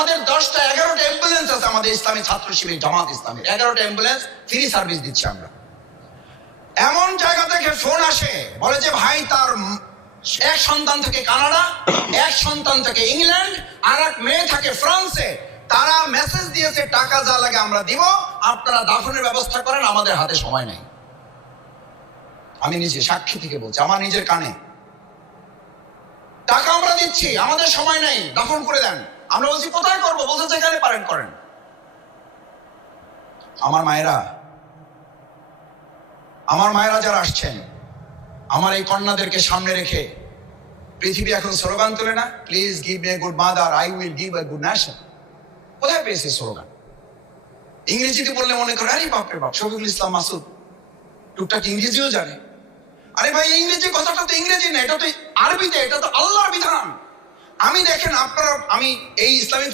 আমাদের 10টা-11টা অ্যাম্বুলেন্স আছে আমাদের ইসলামী ছাত্র শিবির জামাত ইসলামের 11টা অ্যাম্বুলেন্স ফ্রি সার্ভিস দিচ্ছি আমরা। এমন জায়গা থেকে ফোন আসে, বলে যে ভাই তার এক সন্তান থেকে কানাডা, এক সন্তান থেকে ইংল্যান্ড, আর এক মেয়ে থাকে ফ্রান্সে, তারা মেসেজ দিয়েছে টাকা যা লাগে আমরা দিব, আপনারা দাফনের ব্যবস্থা করেন, আমাদের হাতে সময় নেই। আমি নিজে সাক্ষী থেকে বলছি, আমার নিজের কানে। টাকা আমরা দিচ্ছি, আমাদের সময় নেই, দাফন করে দেন। আমরা বলছি কোথায় করবো, বলছে যেখানে পারেন করেন। আমার মায়েরা যারা আসছেন, আমার এই কন্যাদেরকে সামনে রেখে পৃথিবী এখন স্লোগান তোলে না, please give me a good mother, I will give a good nation. কোথায় পেয়েছে স্লোগান? ইংরেজিতে বললে মনে করে আরে বাপরে বাপ, শফিকুল ইসলাম মাসুদ টুকটাক ইংরেজিও জানে। আরে ভাই, ইংরেজি কথাটা তো ইংরেজি না, এটা তো আরবিতে, এটা তো আল্লাহর বিধান। আমি দেখেন আপনারা, আমি এই ইসলামিক